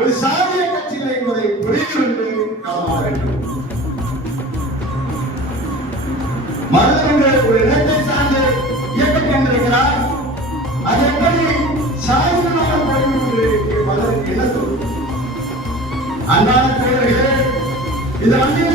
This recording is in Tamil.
ஒரு சாதிய கட்சி இல்லை என்பதை புரிந்து கொண்டு நாம் ஆக வேண்டும். மனிதர்கள் ஒரு இனத்தை சார்ந்து இயக்கம் கொண்டிருக்கிறார். அது எப்படி சாதிகளாக பலருக்கு என்ன தோன்றும்? அன்பான தோழர்களே, இந்த வண்டியை